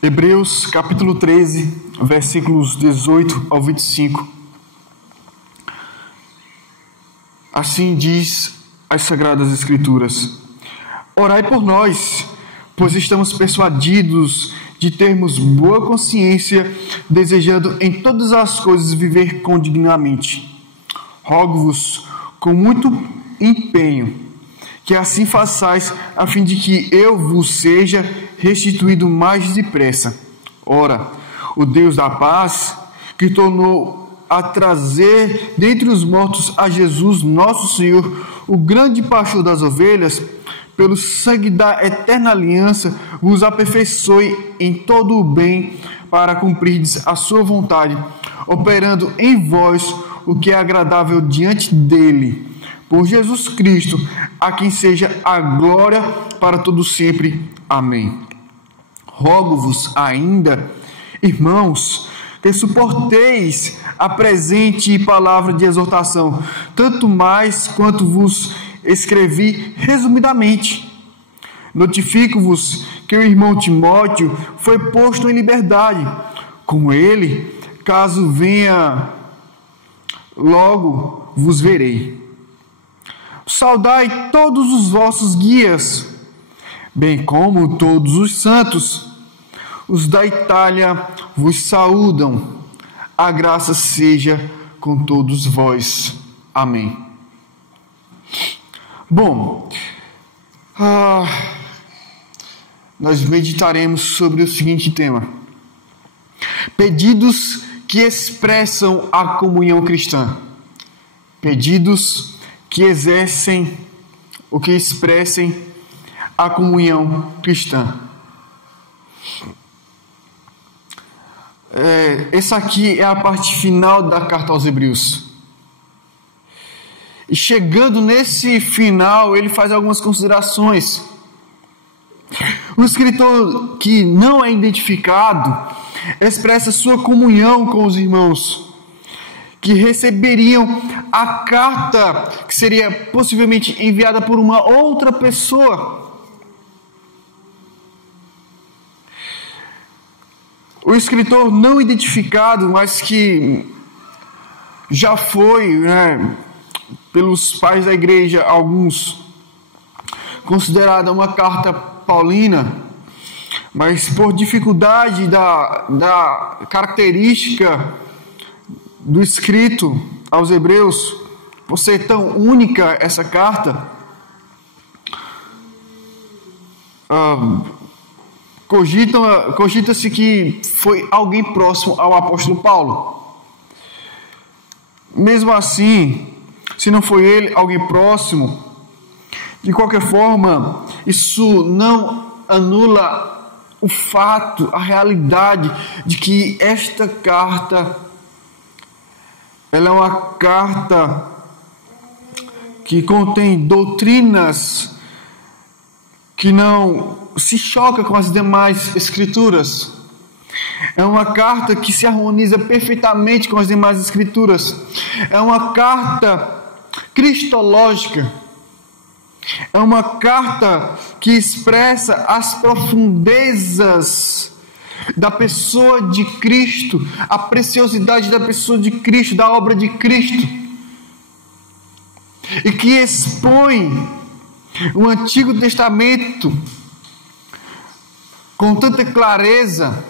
Hebreus capítulo 13, versículos 18 ao 25. Assim diz as Sagradas Escrituras: Orai por nós, pois estamos persuadidos de termos boa consciência, desejando em todas as coisas viver condignamente. Rogo-vos com muito empenho que assim façais, a fim de que eu vos seja restituído mais depressa. Ora, o Deus da paz, que tornou a trazer dentre os mortos a Jesus nosso Senhor, o grande pastor das ovelhas, pelo sangue da eterna aliança, vos aperfeiçoe em todo o bem, para cumprirdes a sua vontade, operando em vós o que é agradável diante dele. Por Jesus Cristo, a quem seja a glória para todo sempre. Amém. Rogo-vos ainda, irmãos, que suporteis a presente palavra de exortação, tanto mais quanto vos escrevi resumidamente. Notifico-vos que o irmão Timóteo foi posto em liberdade. Com ele, caso venha, logo vos verei. Saudai todos os vossos guias, bem como todos os santos. Os da Itália vos saúdam. A graça seja com todos vós. Amém. Bom, nós meditaremos sobre o seguinte tema: pedidos que expressam a comunhão cristã. Pedidos que exercem ou que expressem a comunhão cristã. Essa aqui é a parte final da carta aos Hebreus. E chegando nesse final, ele faz algumas considerações. O escritor, que não é identificado, expressa sua comunhão com os irmãos que receberiam a carta que seria possivelmente enviada por uma outra pessoa. O escritor não identificado, mas que já foi, pelos pais da igreja, alguns, considerada uma carta paulina, mas por dificuldade da característica do escrito aos Hebreus, por ser tão única essa carta, cogita-se que foi alguém próximo ao apóstolo Paulo. Mesmo assim, se não foi ele, alguém próximo, de qualquer forma, isso não anula o fato, a realidade de que esta carta, ela é uma carta que contém doutrinas que não se choca com as demais escrituras. É uma carta que se harmoniza perfeitamente com as demais escrituras. É uma carta cristológica. É uma carta que expressa as profundezas da pessoa de Cristo, a preciosidade da pessoa de Cristo, da obra de Cristo, e que expõe o Antigo Testamento com tanta clareza,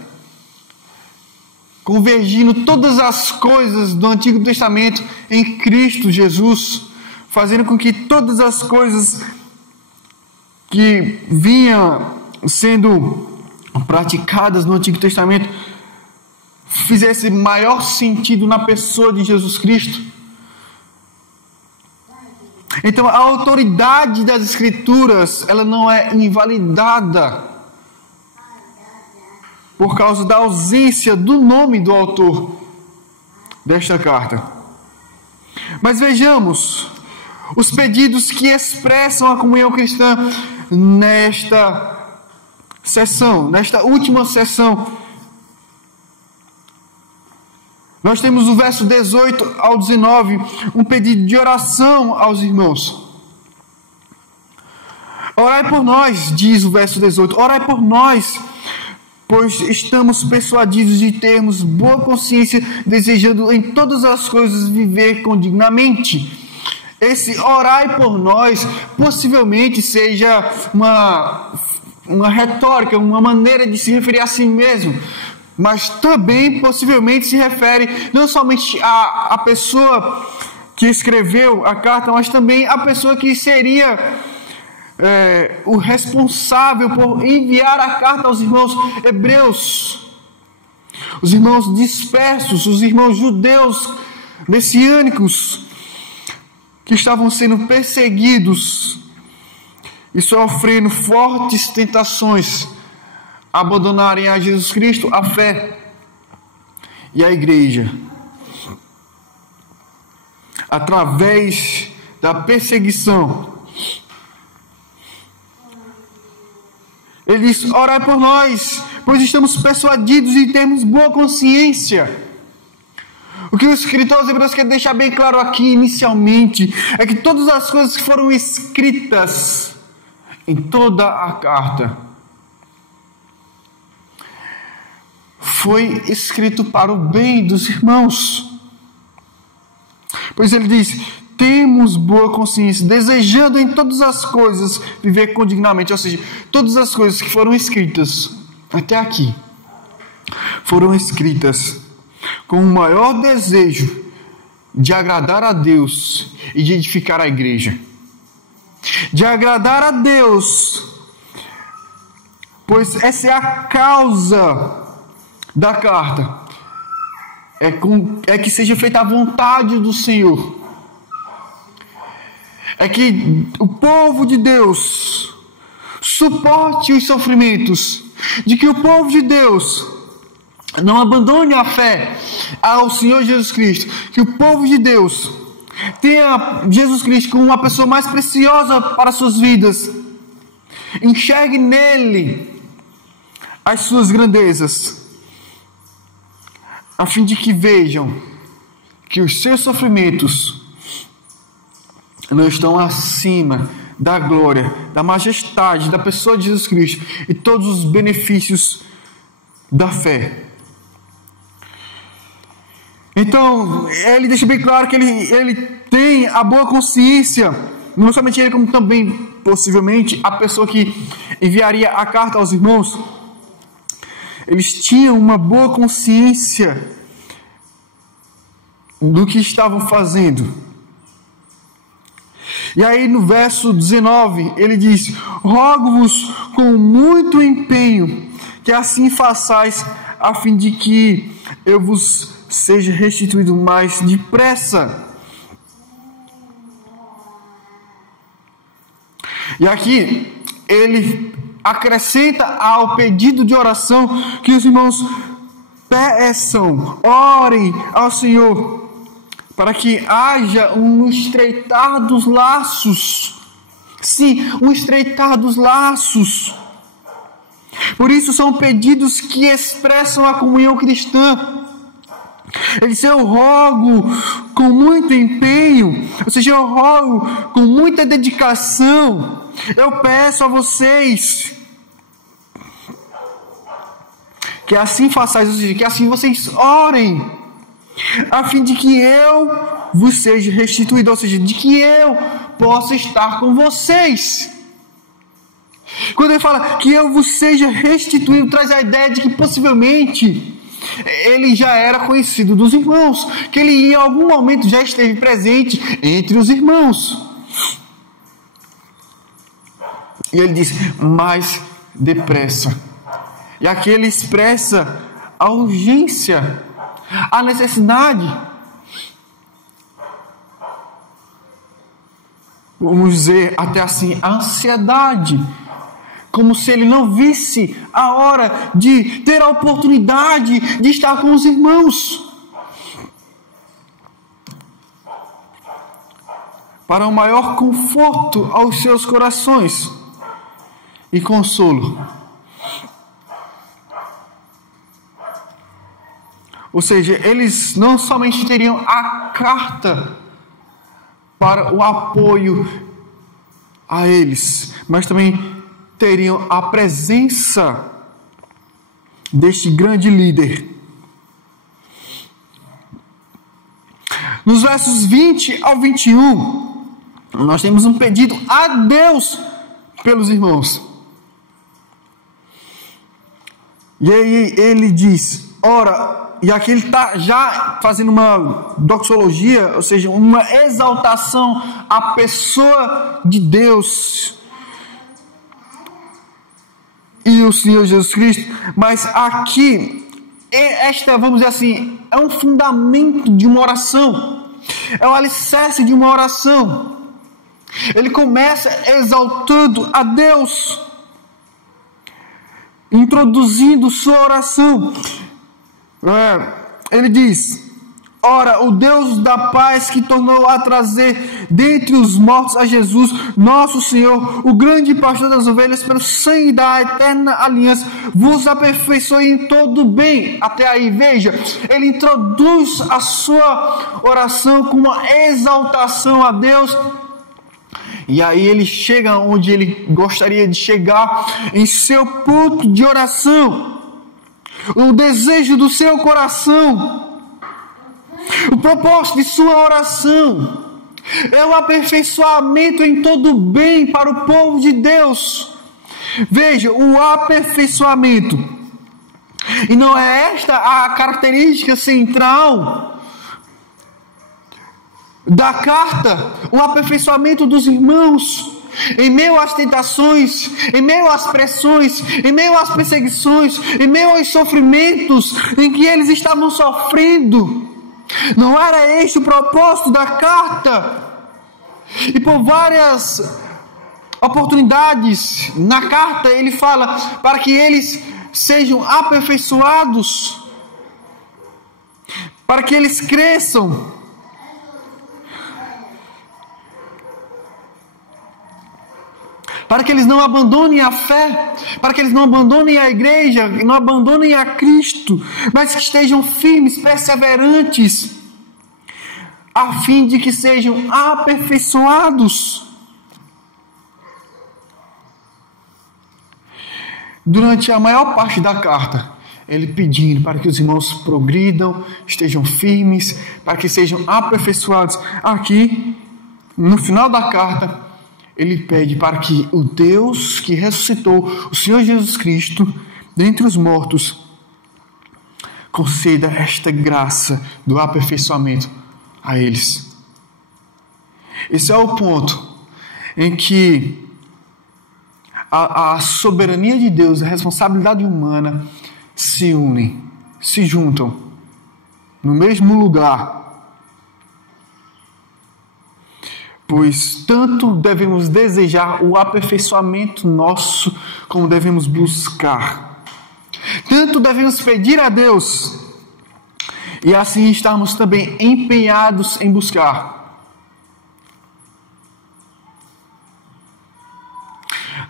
convergindo todas as coisas do Antigo Testamento em Cristo Jesus, fazendo com que todas as coisas que vinham sendo praticadas no Antigo Testamento fizesse maior sentido na pessoa de Jesus Cristo. Então, a autoridade das Escrituras, ela não é invalidada por causa da ausência do nome do autor desta carta. Mas vejamos os pedidos que expressam a comunhão cristã nesta sessão, nesta última sessão. Nós temos o verso 18 ao 19, um pedido de oração aos irmãos. Orai por nós, diz o verso 18, orai por nós, pois estamos persuadidos de termos boa consciência, desejando em todas as coisas viver condignamente. Esse orai por nós possivelmente seja uma retórica, uma maneira de se referir a si mesmo, mas também possivelmente se refere não somente à pessoa que escreveu a carta, mas também à pessoa que seria o responsável por enviar a carta aos irmãos hebreus, os irmãos dispersos, os irmãos judeus messiânicos que estavam sendo perseguidos e sofrendo fortes tentações a abandonarem a Jesus Cristo, a fé e a igreja. Através da perseguição, ele diz: orai por nós, pois estamos persuadidos e temos boa consciência. O que o escritor aos Hebreus quer deixar bem claro aqui inicialmente é que todas as coisas que foram escritas em toda a carta foi escrito para o bem dos irmãos. Pois ele diz: temos boa consciência, desejando em todas as coisas viver condignamente. Ou seja, todas as coisas que foram escritas até aqui foram escritas com o maior desejo de agradar a Deus e de edificar a igreja. De agradar a Deus, pois essa é a causa da carta. É que seja feita a vontade do Senhor. É que o povo de Deus suporte os sofrimentos, de que o povo de Deus não abandone a fé ao Senhor Jesus Cristo, que o povo de Deus tenha Jesus Cristo como uma pessoa mais preciosa para suas vidas, enxergue nele as suas grandezas, a fim de que vejam que os seus sofrimentos não estão acima da glória, da majestade da pessoa de Jesus Cristo e todos os benefícios da fé. Então, ele deixa bem claro que ele tem a boa consciência, não somente ele, como também, possivelmente, a pessoa que enviaria a carta aos irmãos. Eles tinham uma boa consciência do que estavam fazendo. E aí no verso 19, ele diz: rogo-vos com muito empenho que assim façais, a fim de que eu vos seja restituído mais depressa. E aqui ele acrescenta ao pedido de oração que os irmãos peçam, orem ao Senhor, para que haja um estreitar dos laços. Sim, um estreitar dos laços. Por isso são pedidos que expressam a comunhão cristã. Ele diz: eu rogo com muito empenho, ou seja, eu rogo com muita dedicação. Eu peço a vocês que assim façais, ou seja, que assim vocês orem, a fim de que eu vos seja restituído, ou seja, de que eu possa estar com vocês. Quando ele fala que eu vos seja restituído, traz a ideia de que possivelmente ele já era conhecido dos irmãos, que ele em algum momento já esteve presente entre os irmãos. E ele diz: mais depressa. E aqui ele expressa a urgência, a necessidade, vamos dizer até assim, a ansiedade, como se ele não visse a hora de ter a oportunidade de estar com os irmãos, para um maior conforto aos seus corações e consolo. Ou seja, eles não somente teriam a carta para o apoio a eles, mas também teriam a presença deste grande líder. Nos versos 20 ao 21, nós temos um pedido a Deus pelos irmãos. E aí ele diz, ora, e aqui ele está já fazendo uma doxologia, ou seja, uma exaltação à pessoa de Deus e o Senhor Jesus Cristo, mas aqui, esta, vamos dizer assim, é um fundamento de uma oração, é o alicerce de uma oração. Ele começa exaltando a Deus, introduzindo sua oração. Ele diz, ora, o Deus da paz que tornou a trazer dentre os mortos a Jesus, nosso Senhor, o grande pastor das ovelhas, pelo sangue da eterna aliança, vos aperfeiçoe em todo bem. Até aí, veja, ele introduz a sua oração com uma exaltação a Deus. E aí ele chega onde ele gostaria de chegar em seu ponto de oração, o desejo do seu coração, o propósito de sua oração é o aperfeiçoamento em todo bem para o povo de Deus. Veja, o aperfeiçoamento, e não é esta a característica central da carta, o aperfeiçoamento dos irmãos, em meio às tentações, em meio às pressões, em meio às perseguições, em meio aos sofrimentos em que eles estavam sofrendo. Não era este o propósito da carta? E por várias oportunidades na carta ele fala para que eles sejam aperfeiçoados, para que eles cresçam, para que eles não abandonem a fé, para que eles não abandonem a igreja, não abandonem a Cristo, mas que estejam firmes, perseverantes, a fim de que sejam aperfeiçoados. Durante a maior parte da carta, ele pedindo para que os irmãos progridam, estejam firmes, para que sejam aperfeiçoados. Aqui, no final da carta, ele pede para que o Deus que ressuscitou o Senhor Jesus Cristo dentre os mortos conceda esta graça do aperfeiçoamento a eles. Esse é o ponto em que a soberania de Deus e a responsabilidade humana se unem, se juntam no mesmo lugar. Pois tanto devemos desejar o aperfeiçoamento nosso, como devemos buscar. Tanto devemos pedir a Deus, e assim estarmos também empenhados em buscar.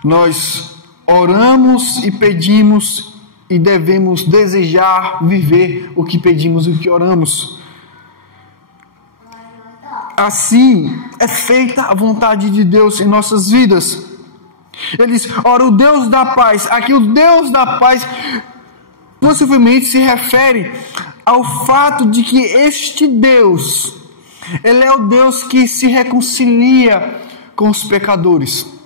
Nós oramos e pedimos, e devemos desejar viver o que pedimos e o que oramos. Assim é feita a vontade de Deus em nossas vidas. Ele diz, ora, o Deus da paz. Aqui o Deus da paz possivelmente se refere ao fato de que este Deus, ele é o Deus que se reconcilia com os pecadores.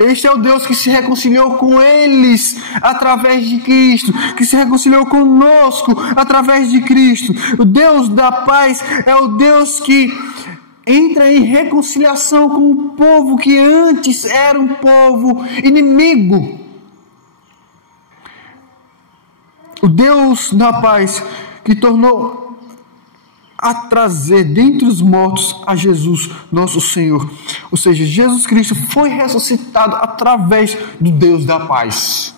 Este é o Deus que se reconciliou com eles através de Cristo, que se reconciliou conosco através de Cristo. O Deus da paz é o Deus que entra em reconciliação com o povo que antes era um povo inimigo. O Deus da paz que tornou a trazer dentre os mortos a Jesus, nosso Senhor. Ou seja, Jesus Cristo foi ressuscitado através do Deus da paz.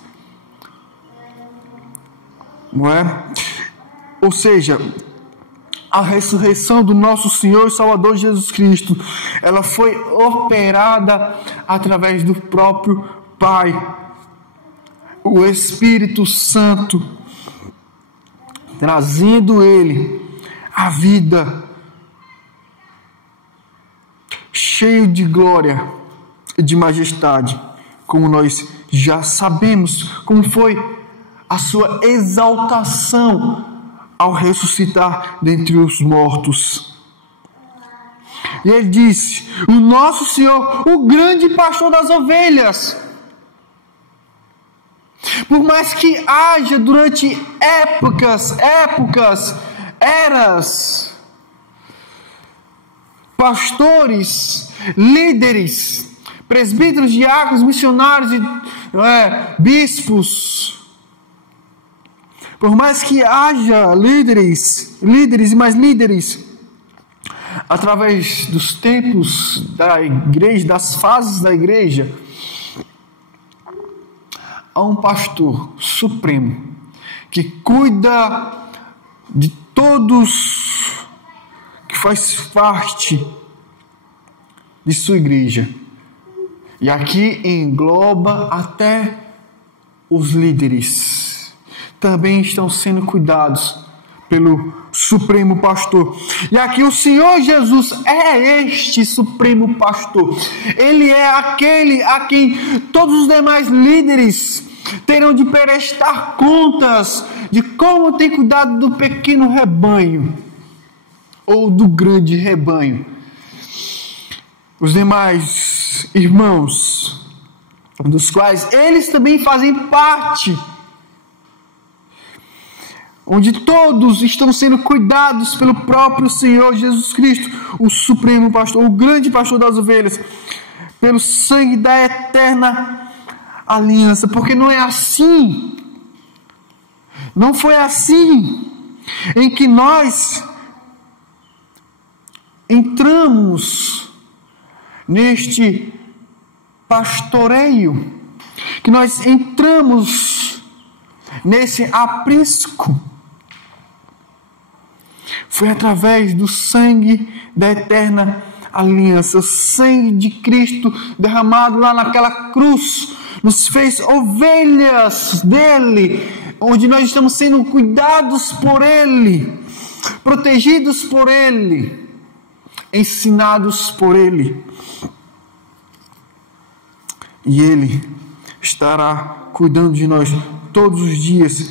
Não é? Ou seja, a ressurreição do nosso Senhor e Salvador Jesus Cristo, ela foi operada através do próprio Pai, o Espírito Santo, trazendo Ele a vida, cheio de glória e de majestade, como nós já sabemos como foi a sua exaltação ao ressuscitar dentre os mortos. E ele disse: o nosso Senhor, o grande pastor das ovelhas. Por mais que haja durante eras, pastores, líderes, presbíteros, diáconos, missionários e bispos, por mais que haja líderes e mais líderes, através dos tempos da igreja, das fases da igreja, há um pastor supremo que cuida de todos que faz parte de sua igreja. E aqui engloba até os líderes. Também estão sendo cuidados pelo Supremo Pastor. E aqui o Senhor Jesus é este Supremo Pastor. Ele é aquele a quem todos os demais líderes terão de prestar contas de como tem cuidado do pequeno rebanho ou do grande rebanho. Os demais irmãos, dos quais eles também fazem parte, onde todos estão sendo cuidados pelo próprio Senhor Jesus Cristo, o Supremo Pastor, o grande pastor das ovelhas, pelo sangue da eterna aliança. Porque não é assim, não foi assim em que nós entramos neste pastoreio, que nós entramos nesse aprisco. Foi através do sangue da eterna aliança. O sangue de Cristo derramado lá naquela cruz nos fez ovelhas dele, onde nós estamos sendo cuidados por ele, protegidos por ele, ensinados por ele. E ele estará cuidando de nós todos os dias.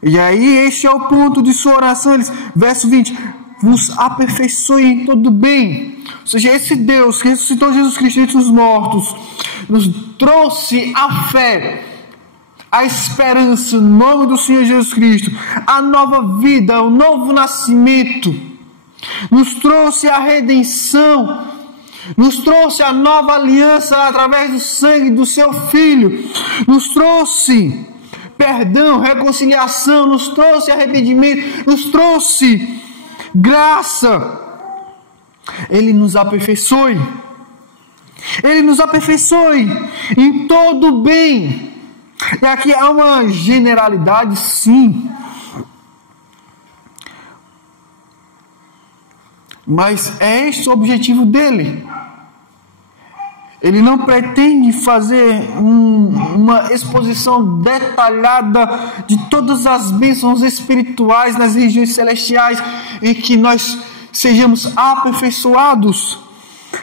E aí este é o ponto de sua oração. Verso 20: vos aperfeiçoe em todo bem. Ou seja, esse Deus que ressuscitou Jesus Cristo entre os mortos nos trouxe a fé, a esperança no nome do Senhor Jesus Cristo, a nova vida, o novo nascimento, nos trouxe a redenção, nos trouxe a nova aliança através do sangue do seu Filho, nos trouxe perdão, reconciliação, nos trouxe arrependimento, nos trouxe graça. Ele nos aperfeiçoe. Ele nos aperfeiçoe em todo bem. E aqui há uma generalidade, sim, mas é este o objetivo dele. Ele não pretende fazer uma exposição detalhada de todas as bênçãos espirituais nas regiões celestiais em que nós sejamos aperfeiçoados.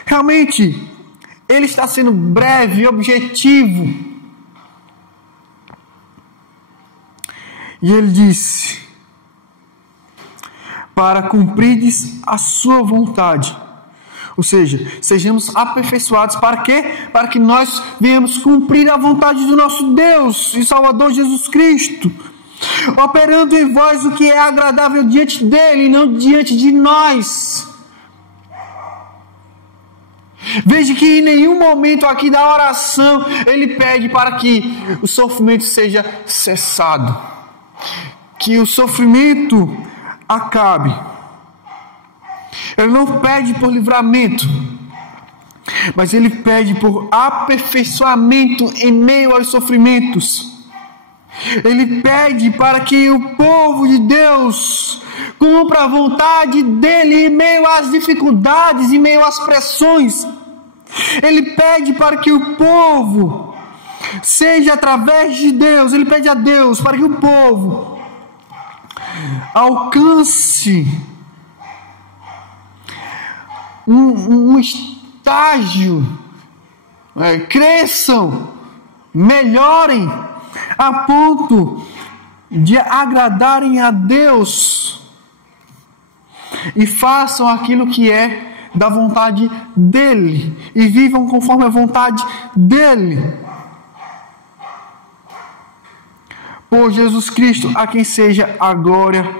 Realmente, ele está sendo breve e objetivo. E ele disse: para cumprirdes a sua vontade. Ou seja, sejamos aperfeiçoados para quê? Para que nós venhamos cumprir a vontade do nosso Deus e Salvador Jesus Cristo, operando em vós o que é agradável diante dele e não diante de nós. Veja que em nenhum momento aqui da oração ele pede para que o sofrimento seja cessado, que o sofrimento acabe. Ele não pede por livramento, mas ele pede por aperfeiçoamento em meio aos sofrimentos. Ele pede para que o povo de Deus cumpra a vontade dele em meio às dificuldades, em meio às pressões. Ele pede para que o povo seja através de Deus. Ele pede a Deus para que o povo alcance um estágio, cresçam melhorem a ponto de agradarem a Deus e façam aquilo que é da vontade dEle e vivam conforme a vontade dEle. Por Jesus Cristo, a quem seja a glória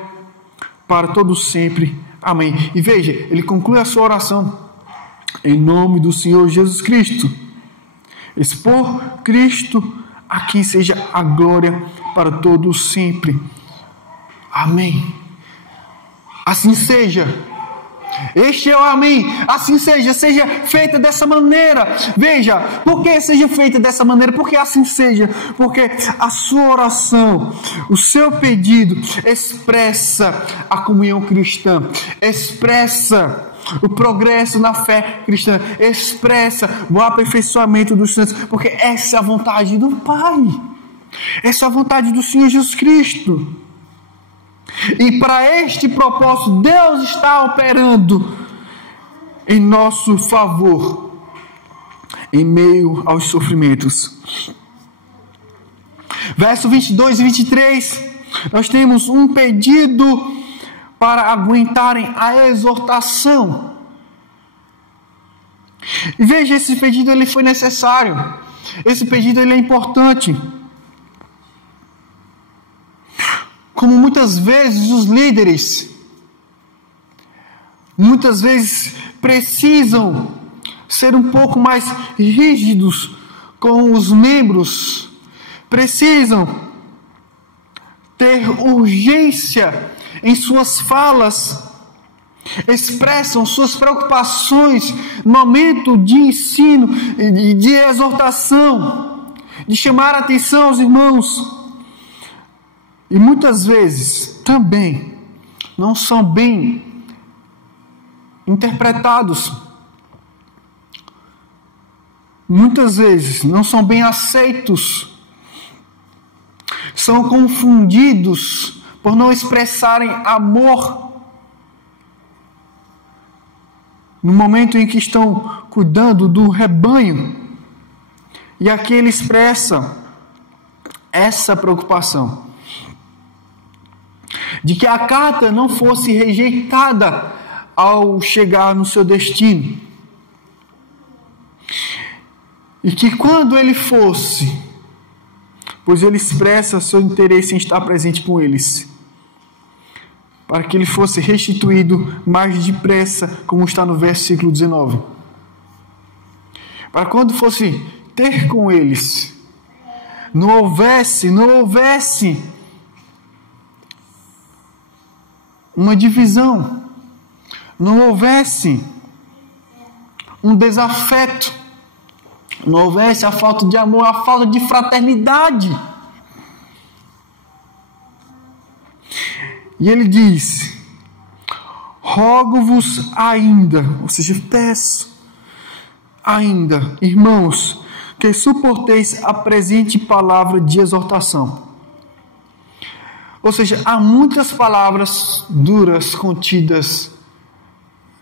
para todos sempre. Amém. E veja, ele conclui a sua oração em nome do Senhor Jesus Cristo. Esse por Cristo, a quem seja a glória para todos sempre. Amém. Assim seja. Este é o amém. Assim seja feita dessa maneira. Veja, por que seja feita dessa maneira? Porque assim seja. Porque a sua oração, o seu pedido expressa a comunhão cristã, expressa o progresso na fé cristã, expressa o aperfeiçoamento dos santos, porque essa é a vontade do Pai, essa é a vontade do Senhor Jesus Cristo. E para este propósito, Deus está operando em nosso favor, em meio aos sofrimentos. Verso 22 e 23, nós temos um pedido para aguentarem a exortação. E veja, esse pedido ele foi necessário, esse pedido ele é importante. Como muitas vezes os líderes, muitas vezes precisam ser um pouco mais rígidos com os membros, precisam ter urgência em suas falas, expressam suas preocupações no momento de ensino, de exortação, de chamar a atenção aos irmãos. E muitas vezes também não são bem interpretados. Muitas vezes não são bem aceitos. São confundidos por não expressarem amor no momento em que estão cuidando do rebanho. E aqui ele expressa essa preocupação de que a carta não fosse rejeitada ao chegar no seu destino. E que quando ele fosse, pois ele expressa seu interesse em estar presente com eles, para que ele fosse restituído mais depressa, como está no versículo 19. Para quando fosse ter com eles, não houvesse uma divisão, não houvesse um desafeto, não houvesse a falta de amor, a falta de fraternidade. E ele diz: rogo-vos ainda, ou seja, peço ainda, irmãos, que suporteis a presente palavra de exortação. Ou seja, há muitas palavras duras contidas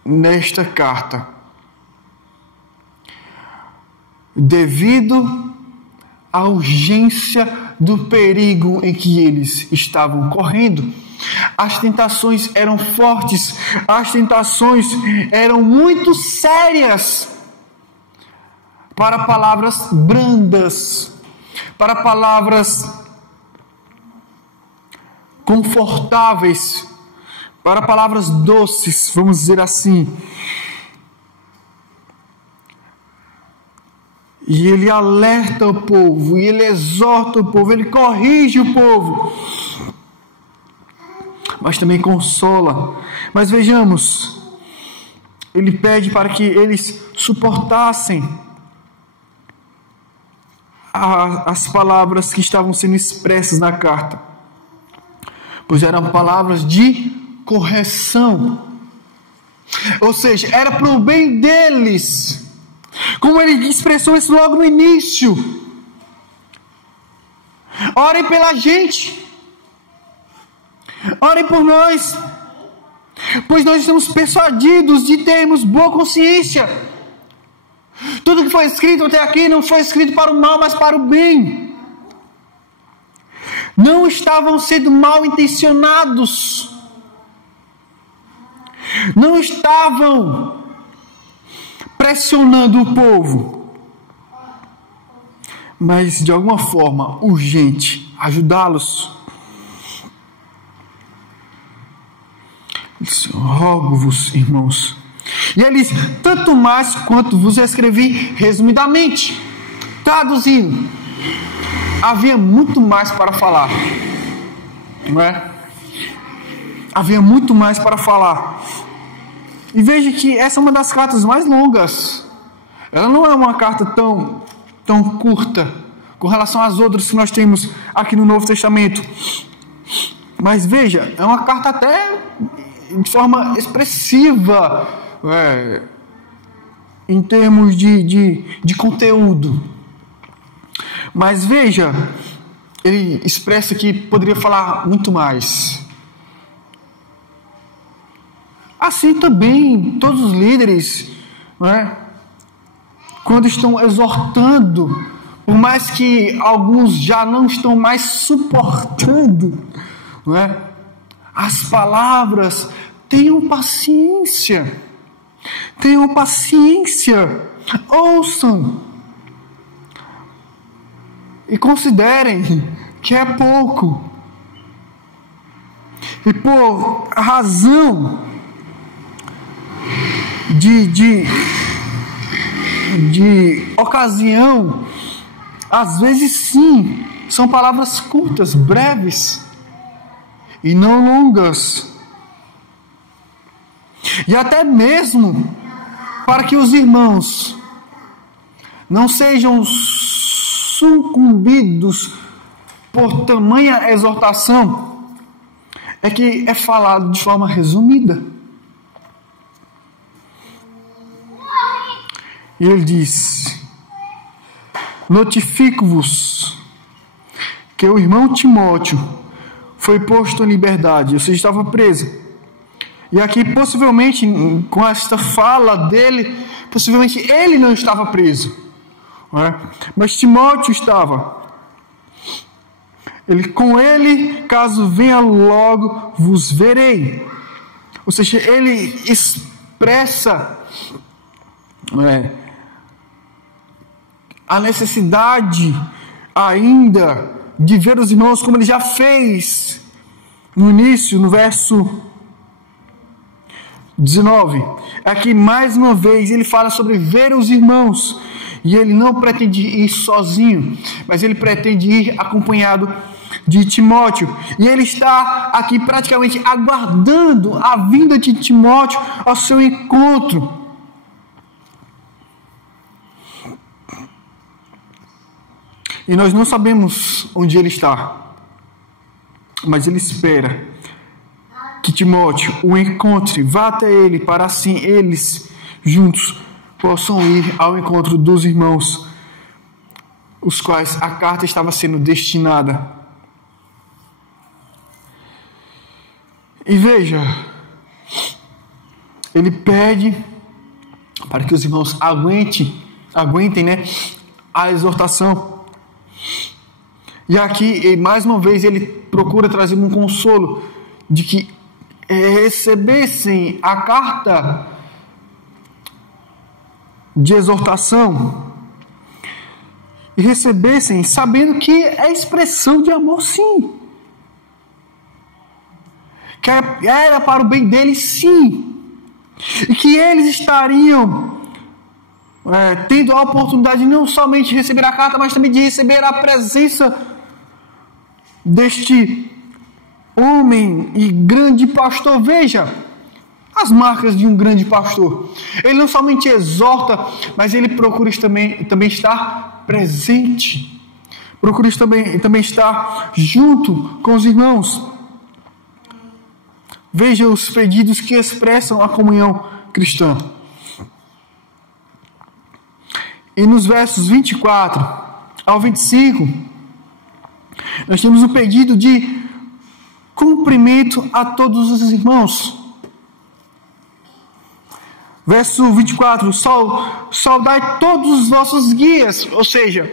nesta carta, devido à urgência do perigo em que eles estavam correndo. As tentações eram fortes, as tentações eram muito sérias para palavras brandas, para palavras confortáveis, para palavras doces, vamos dizer assim. E ele alerta o povo, e ele exorta o povo, ele corrige o povo, mas também consola. Mas vejamos, ele pede para que eles suportassem as palavras que estavam sendo expressas na carta, pois eram palavras de correção, ou seja, era para o bem deles, como ele expressou isso logo no início. Orem pela gente, orem por nós, pois nós estamos persuadidos de termos boa consciência. Tudo que foi escrito até aqui não foi escrito para o mal, mas para o bem. Não estavam sendo mal intencionados. Não estavam pressionando o povo, mas de alguma forma urgente ajudá-los. Rogo-vos, irmãos. E ele diz: tanto mais quanto vos escrevi resumidamente. Traduzindo, havia muito mais para falar, não é? Havia muito mais para falar. E veja que essa é uma das cartas mais longas. Ela não é uma carta tão curta com relação às outras que nós temos aqui no Novo Testamento. Mas veja, é uma carta até de forma expressiva, em termos de conteúdo. Mas veja, ele expressa que poderia falar muito mais. Assim também, todos os líderes, quando estão exortando, por mais que alguns já não estão mais suportando, as palavras, tenham paciência, ouçam e considerem que é pouco, e por razão de ocasião, às vezes sim, são palavras curtas, breves e não longas. E até mesmo para que os irmãos não sejam sucumbidos por tamanha exortação, é que é falado de forma resumida. E ele diz: notifico-vos que o irmão Timóteo foi posto em liberdade, ou seja, estava preso. E aqui, possivelmente, com esta fala dele, possivelmente ele não estava preso, mas Timóteo estava. Com ele, caso venha logo, vos verei. Ou seja, ele expressa a necessidade ainda de ver os irmãos, como ele já fez no início, no verso 19. Aqui mais uma vez ele fala sobre ver os irmãos, e ele não pretende ir sozinho, mas ele pretende ir acompanhado de Timóteo, e ele está aqui praticamente aguardando a vinda de Timóteo ao seu encontro. E nós não sabemos onde ele está, mas ele espera que Timóteo o encontre, vá até ele, para assim eles juntos possam ir ao encontro dos irmãos, os quais a carta estava sendo destinada. E veja, ele pede para que os irmãos aguentem, a exortação. E aqui, mais uma vez, ele procura trazer um consolo de que recebessem a carta de exortação e recebessem sabendo que é expressão de amor, sim, que era para o bem deles, sim, e que eles estariam tendo a oportunidade de não somente receber a carta, mas também de receber a presença deste homem e grande pastor. Veja as marcas de um grande pastor. Ele não somente exorta, mas ele procura também estar presente. Procura também estar junto com os irmãos. Veja os pedidos que expressam a comunhão cristã. E nos versos 24 ao 25, nós temos o pedido de cumprimento a todos os irmãos. Verso 24, saudai todos os vossos guias. Ou seja,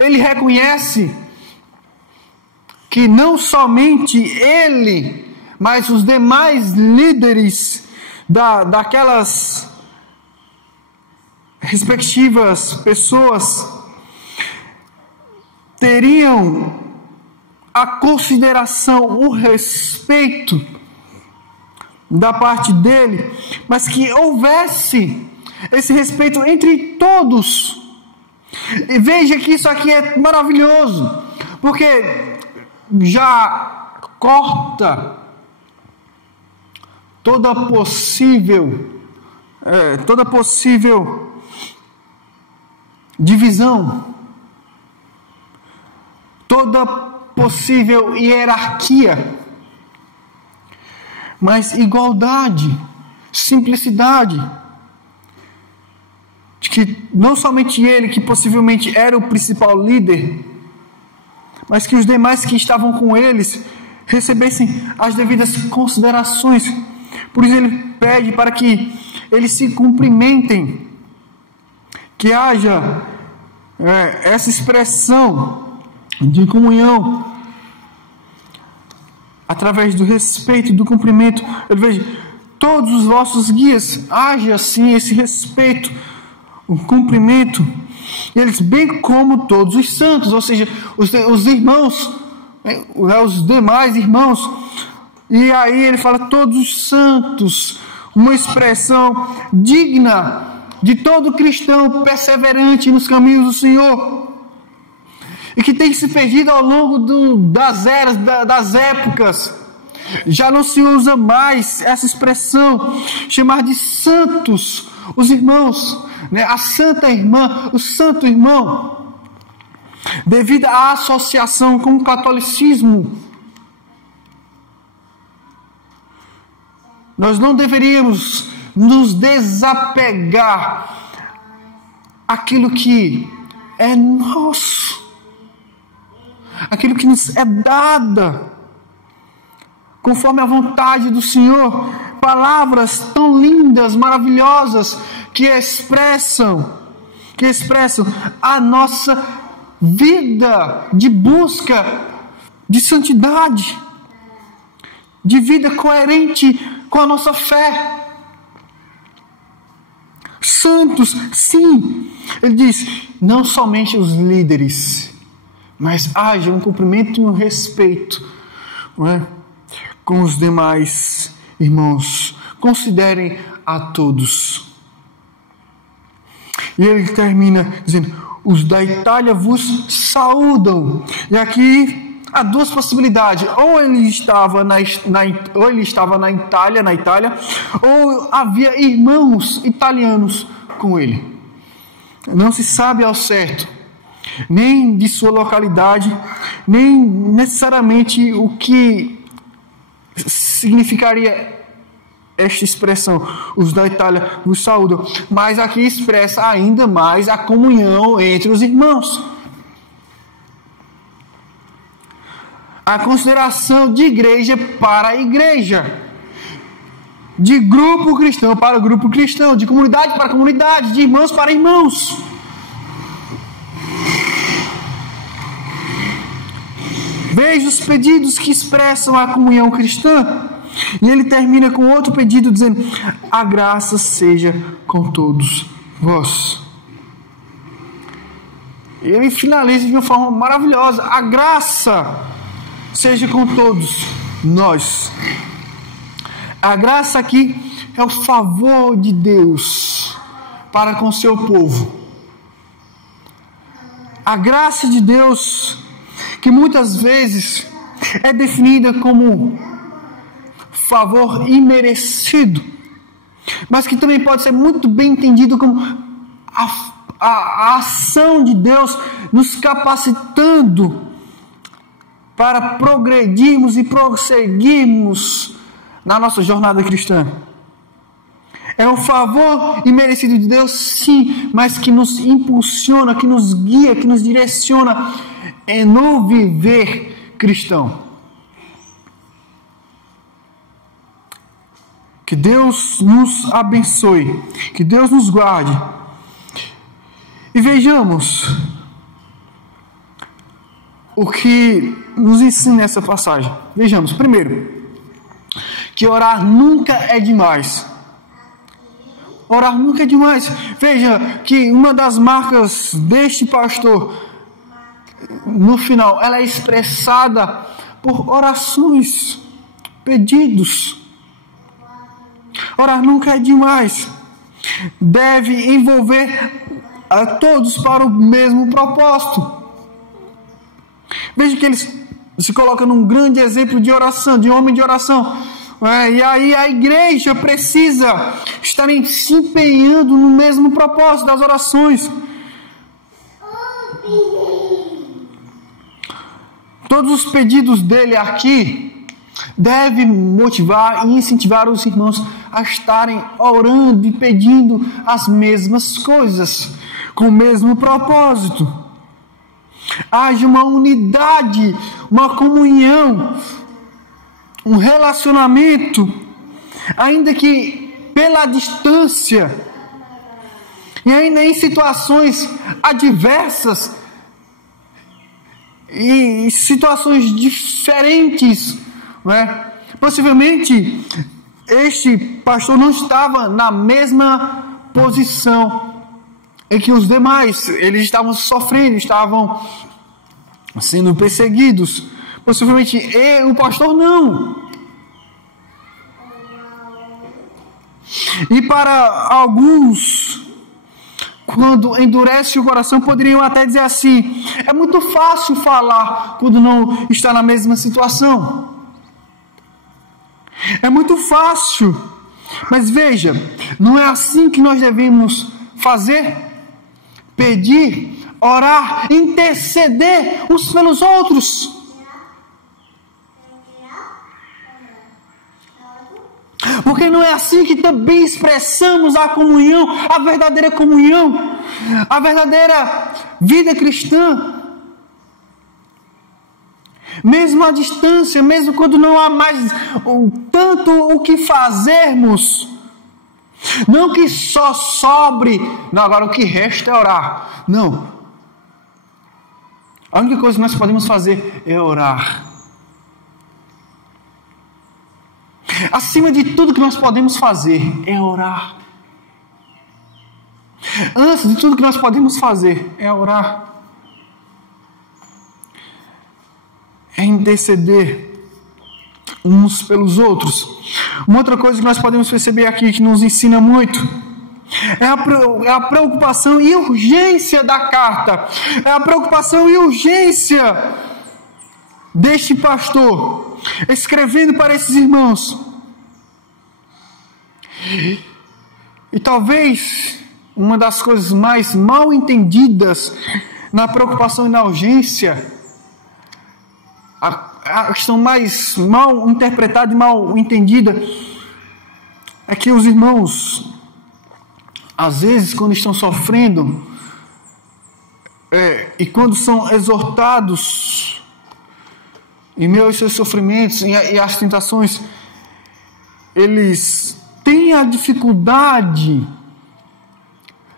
ele reconhece que não somente ele, mas os demais líderes daquelas respectivas pessoas teriam a consideração, o respeito da parte dele, mas que houvesse esse respeito entre todos. E veja que isso aqui é maravilhoso, porque já corta toda possível divisão, toda possível hierarquia, mas igualdade, simplicidade, de que não somente ele, que possivelmente era o principal líder, mas que os demais que estavam com eles recebessem as devidas considerações. Por isso ele pede para que eles se cumprimentem, que haja essa expressão de comunhão através do respeito, do cumprimento. Ele veja, todos os vossos guias, haja assim esse respeito, o cumprimento. Eles, bem como todos os santos, ou seja, os irmãos, os demais irmãos. E aí ele fala todos os santos, uma expressão digna de todo cristão perseverante nos caminhos do Senhor, e que tem se perdido ao longo das eras, das épocas. Já não se usa mais essa expressão, chamar de santos os irmãos, né? A santa irmã, o santo irmão, devido à associação com o catolicismo. Nós não deveríamos nos desapegar àquilo que é nosso, aquilo que nos é dada, conforme a vontade do Senhor. Palavras tão lindas, maravilhosas, que expressam a nossa vida de busca de santidade, de vida coerente com a nossa fé. Santos, sim, ele diz, não somente os líderes, mas haja um cumprimento e um respeito, não é? Com os demais irmãos. Considerem a todos. E ele termina dizendo, os da Itália vos saúdam. E aqui há duas possibilidades. Ou ele estava na Itália, ou havia irmãos italianos com ele. Não se sabe ao certo, nem de sua localidade, nem necessariamente o que significaria esta expressão, os da Itália vos saúdam, mas aqui expressa ainda mais a comunhão entre os irmãos, a consideração de igreja para a igreja, de grupo cristão para grupo cristão, de comunidade para comunidade, de irmãos para irmãos. Veja os pedidos que expressam a comunhão cristã. E ele termina com outro pedido dizendo, a graça seja com todos vós. E ele finaliza de uma forma maravilhosa, a graça seja com todos nós. A graça aqui é o favor de Deus para com seu povo. A graça de Deus, que muitas vezes é definida como favor imerecido, mas que também pode ser muito bem entendido como a ação de Deus nos capacitando para progredirmos e prosseguirmos na nossa jornada cristã. É um favor imerecido de Deus, sim, mas que nos impulsiona, que nos guia, que nos direciona no viver cristão. Que Deus nos abençoe, que Deus nos guarde. E vejamos o que nos ensina essa passagem. Vejamos, primeiro, que orar nunca é demais. Orar nunca é demais. Veja que uma das marcas deste pastor, no final, ela é expressada por orações, pedidos. Orar nunca é demais. Deve envolver a todos para o mesmo propósito. Veja que eles se colocam num grande exemplo de oração, de homem de oração. E aí a igreja precisa estar se empenhando no mesmo propósito das orações. Todos os pedidos dele aqui devem motivar e incentivar os irmãos a estarem orando e pedindo as mesmas coisas, com o mesmo propósito. Haja uma unidade, uma comunhão, um relacionamento, ainda que pela distância, e ainda em situações adversas, e situações diferentes, não é? Possivelmente, este pastor não estava na mesma posição em que os demais, eles estavam sofrendo, estavam sendo perseguidos. Possivelmente o pastor não. E para alguns, quando endurece o coração, poderiam até dizer assim: é muito fácil falar quando não está na mesma situação. É muito fácil. Mas veja, não é assim que nós devemos fazer? Pedir, orar, interceder uns pelos outros. Porque não é assim que também expressamos a comunhão, a verdadeira comunhão, a verdadeira vida cristã. Mesmo à distância, mesmo quando não há mais tanto o que fazermos, não que só sobre, não, agora o que resta é orar. Não. A única coisa que nós podemos fazer é orar. Acima de tudo que nós podemos fazer é orar. Antes de tudo que nós podemos fazer é orar. É interceder uns pelos outros. Uma outra coisa que nós podemos perceber aqui, que nos ensina muito, é a preocupação e urgência da carta. É a preocupação e urgência deste pastor, escrevendo para esses irmãos. E talvez uma das coisas mais mal entendidas na preocupação e na urgência, a questão mais mal interpretada e mal entendida, é que os irmãos, às vezes, quando estão sofrendo, e quando são exortados em meio aos seus sofrimentos e às tentações, eles têm a dificuldade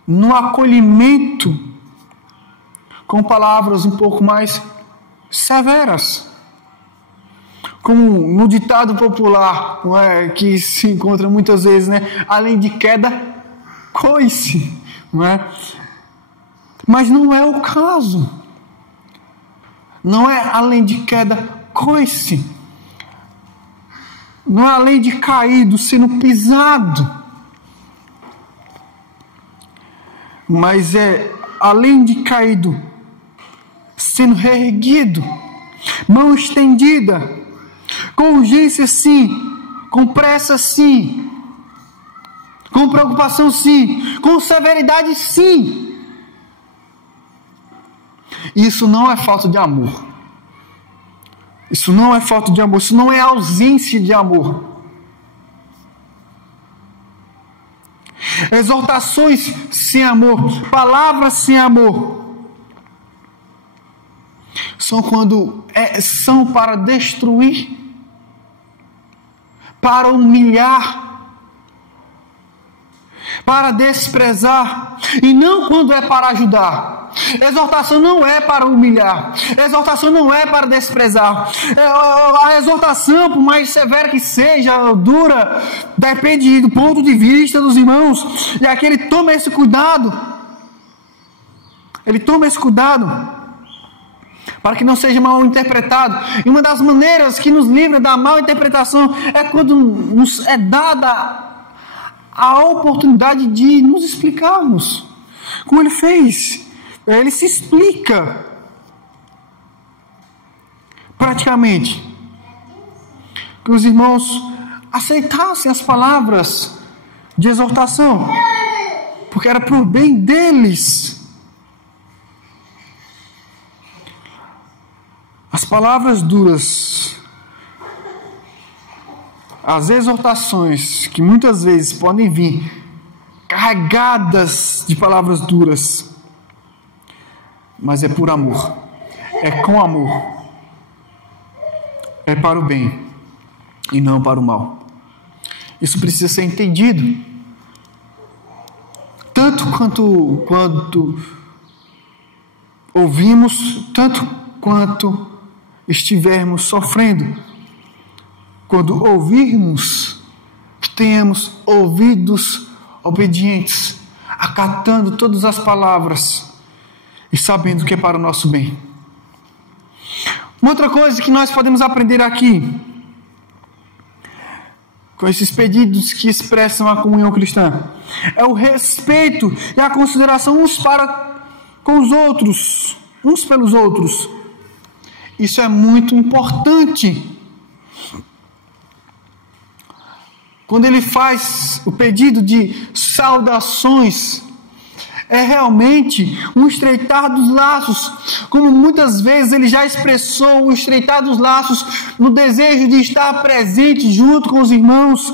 no acolhimento com palavras um pouco mais severas. Como no ditado popular, não é, que se encontra muitas vezes, né? Além de queda, coice, não é? Mas não é o caso. Não é além de queda, coice. Não é além de caído, sendo pisado. Mas é além de caído, sendo reerguido, mão estendida, com urgência sim, com pressa sim, com preocupação sim, com severidade sim. Isso não é falta de amor. Isso não é falta de amor, isso não é ausência de amor. Exortações sem amor, palavras sem amor, são para destruir, para humilhar, para desprezar, e não quando é para ajudar. Exortação não é para humilhar. Exortação não é para desprezar. A exortação, por mais severa que seja, dura, depende do ponto de vista dos irmãos. E aqui ele toma esse cuidado. Ele toma esse cuidado para que não seja mal interpretado. E uma das maneiras que nos livra da mal interpretação é quando nos é dada a oportunidade de nos explicarmos. Como ele fez. Ele se explica praticamente que os irmãos aceitassem as palavras de exortação, porque era para o bem deles. As palavras duras, as exortações que muitas vezes podem vir carregadas de palavras duras, mas é por amor, é com amor, é para o bem e não para o mal. Isso precisa ser entendido, tanto quanto ouvimos, tanto quanto estivermos sofrendo. Quando ouvirmos, tenhamos ouvidos obedientes, acatando todas as palavras e sabendo que é para o nosso bem. Uma outra coisa que nós podemos aprender aqui, com esses pedidos que expressam a comunhão cristã, é o respeito e a consideração uns para com os outros, uns pelos outros. Isso é muito importante. Quando ele faz o pedido de saudações, é realmente um estreitar dos laços, como muitas vezes ele já expressou o estreitar dos laços no desejo de estar presente junto com os irmãos.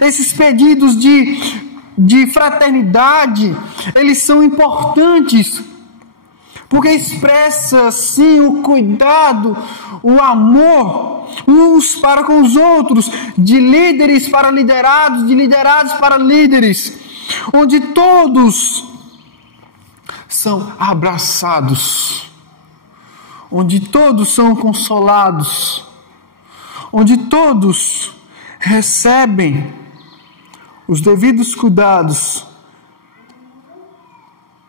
Esses pedidos de fraternidade, eles são importantes, porque expressa sim o cuidado, o amor uns para com os outros, de líderes para liderados, de liderados para líderes, onde todos são abraçados, onde todos são consolados, onde todos recebem os devidos cuidados,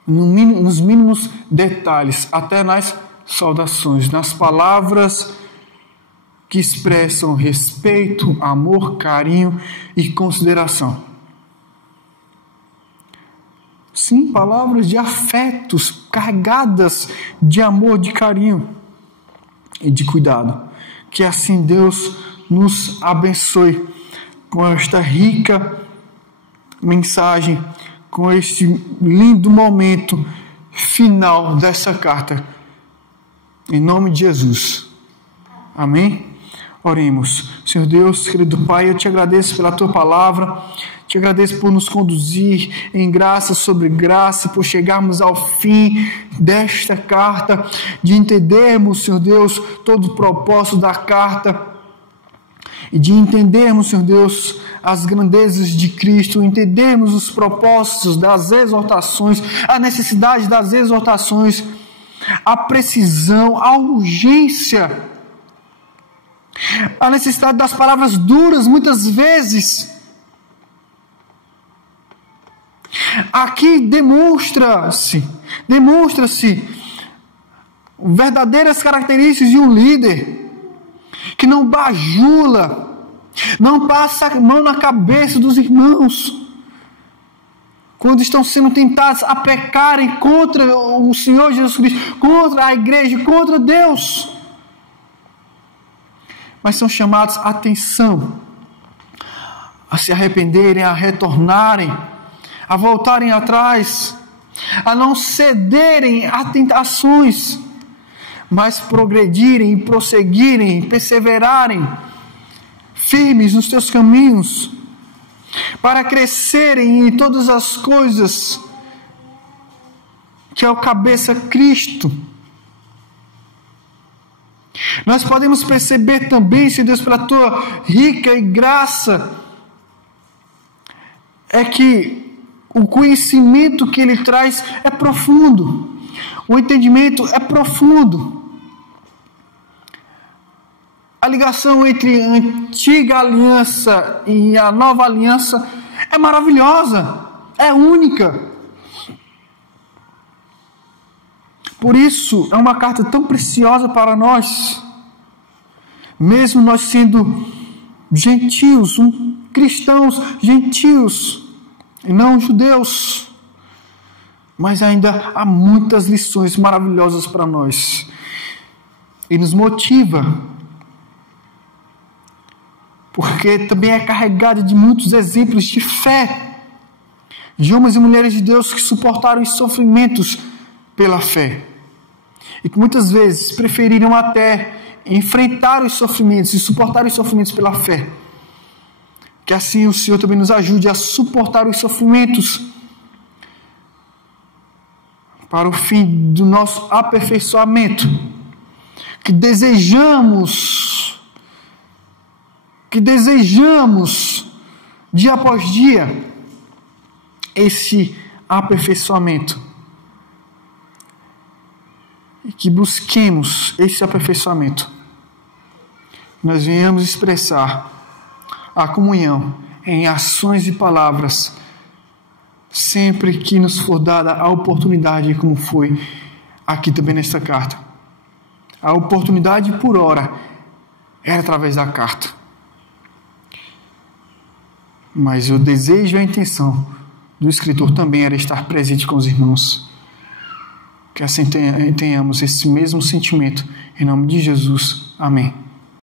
nos mínimos detalhes, até nas saudações, nas palavras que expressam respeito, amor, carinho e consideração. Sim, palavras de afetos, carregadas de amor, de carinho e de cuidado. Que assim Deus nos abençoe com esta rica mensagem, com este lindo momento final dessa carta. Em nome de Jesus. Amém? Oremos. Senhor Deus, querido Pai, eu te agradeço pela tua palavra, te agradeço por nos conduzir em graça sobre graça, por chegarmos ao fim desta carta, de entendermos, Senhor Deus, todo o propósito da carta, e de entendermos, Senhor Deus, as grandezas de Cristo, entendermos os propósitos das exortações, a necessidade das exortações, a precisão, a urgência, a necessidade das palavras duras, muitas vezes. Aqui demonstra-se verdadeiras características de um líder que não bajula, não passa a mão na cabeça dos irmãos quando estão sendo tentados a pecarem contra o Senhor Jesus Cristo, contra a igreja, contra Deus. Mas são chamados a atenção, a se arrependerem, a retornarem, a voltarem atrás, a não cederem a tentações, mas progredirem, prosseguirem, perseverarem, firmes nos teus caminhos, para crescerem em todas as coisas, que é o cabeça Cristo. Nós podemos perceber também, Senhor Deus, pela tua rica e graça, é que O conhecimento que ele traz é profundo. O entendimento é profundo. A ligação entre a antiga aliança e a nova aliança é maravilhosa, é única. Por isso, é uma carta tão preciosa para nós, mesmo nós sendo gentios, cristãos gentios, e não judeus. Mas ainda há muitas lições maravilhosas para nós. E nos motiva, porque também é carregada de muitos exemplos de fé, de homens e mulheres de Deus que suportaram os sofrimentos pela fé. E que muitas vezes preferiram até enfrentar os sofrimentos e suportar os sofrimentos pela fé. Que assim o Senhor também nos ajude a suportar os sofrimentos para o fim do nosso aperfeiçoamento. Que desejamos dia após dia esse aperfeiçoamento. E que busquemos esse aperfeiçoamento. Nós venhamos expressar a comunhão em ações e palavras, sempre que nos for dada a oportunidade, como foi aqui também nesta carta. A oportunidade por hora era através da carta. Mas o desejo e a intenção do escritor também era estar presente com os irmãos. Que assim tenhamos esse mesmo sentimento. Em nome de Jesus. Amém.